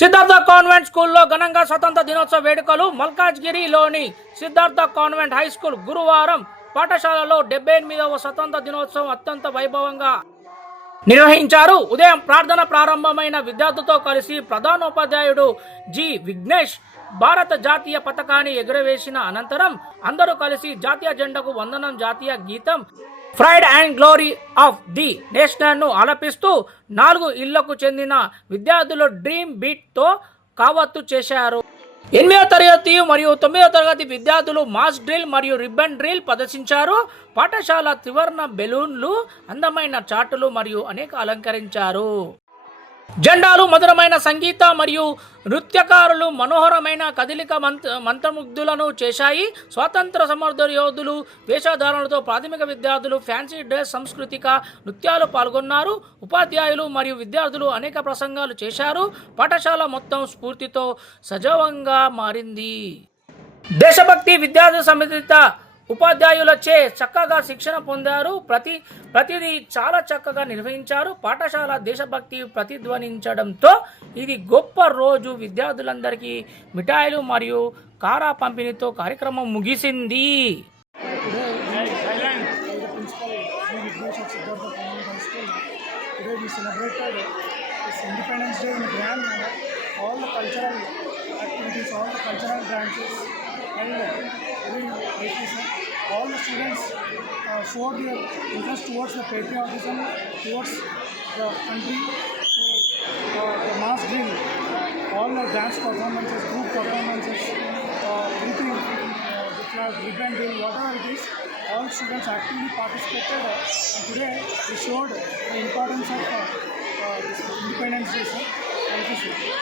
Siddhartha convent స్కూల్లో ఘనంగా స్వతంత్ర దినోత్సవ వేడుకలు. మల్కాజ్గిరిలోని సిద్ధార్థ కాన్వెంట్ హై స్కూల్ గురువారం పాఠశాలలో 78వ స్వతంత్ర దినోత్సవం అత్యంత వైభవంగా నిర్వహించారు. ఉదయం ప్రార్థన ప్రారంభమైన విద్యార్థులతో కలిసి ప్రధానోపాధ్యాయుడు జి విఘ్నేష్ భారత జాతీయ పతాకాన్ని ఎగురవేసిన అనంతరం అందరూ కలిసి జాతీయ జెండాకు వందనం, జాతీయ గీతం pride and glory of the national ను ఆలపిస్తూ 4 ఇళ్లకు చెందిన విద్యార్థులు డ్రీమ్ బీట్ తో కావత్తు చేశారు. 8వ తరగతి మరియు 9వ తరగతి విద్యార్థులు మాస్ డ్రిల్ మరియు రిబ్బన్ డ్రిల్ ప్రదర్శించారు. పాఠశాల త్రివర్ణ బెలూన్లు, అందమైన చార్టులు మరియు అనేక అలంకరించారు. జెండాలు, మధురమైన సంగీత మరియు నృత్యకారులు మనోహరమైన కదలిక మంత్రముగ్ధులను చేశాయి. స్వాతంత్ర సమర యోధులు వేషధారణలతో ప్రాథమిక విద్యార్థులు ఫ్యాన్సీ డ్రెస్, సాంస్కృతిక నృత్యాలు పాల్గొన్నారు. ఉపాధ్యాయులు మరియు విద్యార్థులు అనేక ప్రసంగాలు చేశారు. పాఠశాల మొత్తం స్ఫూర్తితో సజీవంగా మారింది. దేశభక్తి విద్యార్థి సమిత ఉపాధ్యాయులచే చక్కగా శిక్షణ పొందారు. ప్రతిదీ చాలా చక్కగా నిర్వహించారు. పాఠశాల దేశభక్తి ప్రతిధ్వనించడంతో ఇది గొప్ప రోజు. విద్యార్థులందరికీ మిఠాయిలు మరియు కారా పంపిణీతో కార్యక్రమం ముగిసింది. All the students showed their interest towards the patriotism, towards the country. So, the mass drill, all the dance performances, group performances, everything, the flag, ribbon drill, whatever it is, all students actively participated. And today we showed the importance of this Independence Day. Sir. Thank you, sir.